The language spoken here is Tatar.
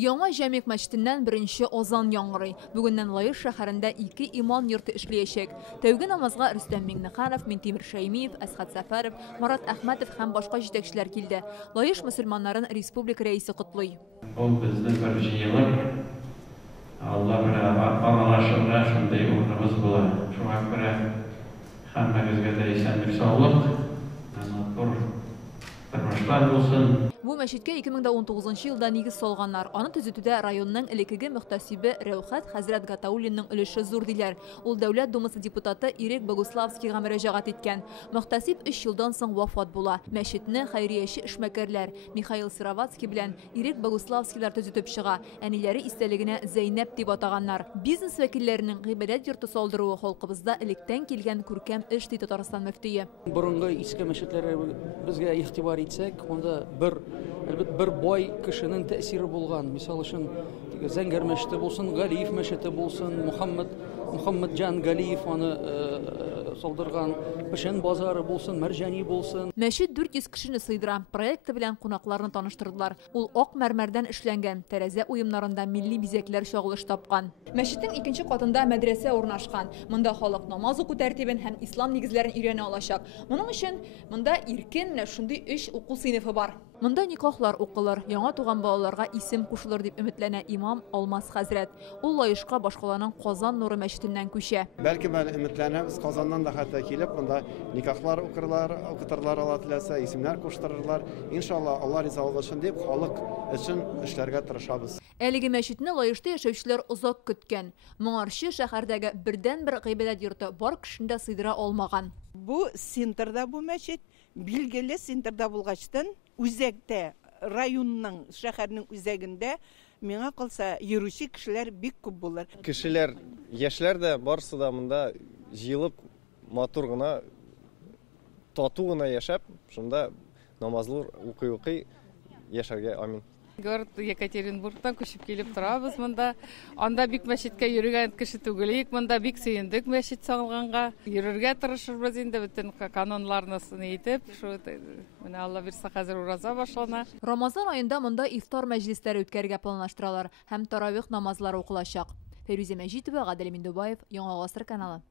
Яңа Җәмик мәчетеннән беренче азан яңгырый. Бүгеннән Лаеш шәһәрендә 2 иман йорты эшләячәк. Тәүге намазга Рөстәм Миңнеханов, Минтимер Шәймиев, Әсхат Сәфәров, Марат Әхмәтов һәм башка җитәкчеләр килде. Лаеш мөселманнарын республика рәисе котлый. Ул безнең бер җыелып, Алла белән аңлашырга шундый урыныбыз була. Шуңа күрә һәммәгезгә дә исәнлек, саулык, матур тормышлар булсын. Бу мәчеткә 2019 елда нигез салганнар. Аны төзетүдә районның элекеге мөхтәсибе Рәүхәт хәзрәт Гатауллинның өлеше зур диләр. Ул дәүләт думасы депутаты Ирек Богуславскийга мөрәҗәгать иткән. Мөхтәсиб 3 елдан соң вафат була. Мәчетне хәйрияче эшмәкәрләр Михаил Сыровацкий белән Ирек Богуславскийлар төзетеп чыга. Әниләре истәлегенә Зәйнәп дип атаганнар. Бизнес вәкилләренең гыйбадәт йорты салдыруы халкыбызда электән килгән күркәм эш ди Татарстан мөфтие. Борынгы иске мәчетләргә безгә игътибар итсәк, онда bir boy кешенең тәэсире булган. Мисал өчен Зәңгәр мәчете булсын, Галиев мәчете булсын, Мөхәммәд Җан Галиев аны салдырган, Пешен базары булсын, Мәрҗани булсын. Мәчет 400 кешене сыйдыра. Проекты белән кунакларны таныштырдылар. Ул ак мәрмәрдән эшләнгән. Тәрәзә уемнарында милли бизәкләр чагылыш тапкан. Мәчетнең икенче катында мәдрәсә урнашкан. Монда халык намаз уку тәртибен һәм ислам нигезләрен өйрәнә алачак. Моның өчен монда иркен менә шундый 3 уку сыйныфы бар. Монда никахлар укылыр, яңа туган балаларга исем кушылыр дип өметләнә имам Алмаз хәзрәт. Ул Лаешка башкаланың Казан Нуры мәчетеннән күчә. Бәлки мен өметләнәбез, Казаннан да хәтта килеп, монда никахлар укытырлар, Алла теләсә, исемнәр куштырырлар. Иншалла, Алла ризалыгы өчен дип, халык өчен эшләргә тырышабыз. Әлеге мәчетне Лаешта яшәүчеләр озак көткән. Моңарчы шәһәрдәге бердән-бер гыйбадәт йорты бар кешендә сыйдыра алмаган. Бу центрда бу мәчет, билгеле центрда булгачтан, үзәктә, районның, шәһәрнең үзәгендә миңа калса йөрүче кешеләр бик күп булыр. Кешеләр, яшьләр дә барысы да монда җыелып, матур гына, тату гына яшәп, шунда намазлы укый яшәргә амин. Город Екатеринбургтан күчеп килеп торабыз монда. Анда бик мәчеткә йөргән кеше түгел, монда бик сөендек мәчет салганга. Йөрергә тырышырбыз инде бөтен канунларны итеп. Менә Алла бирсә хәзер ураза башлана. Рамазан аенда монда ифтар мәҗлесләре үткәргә планлаштыралар һәм таравих намазлары укылачак. Фәрүзә Мәҗитова, Гадел Миндубаев, Яңа Гасыр каналы.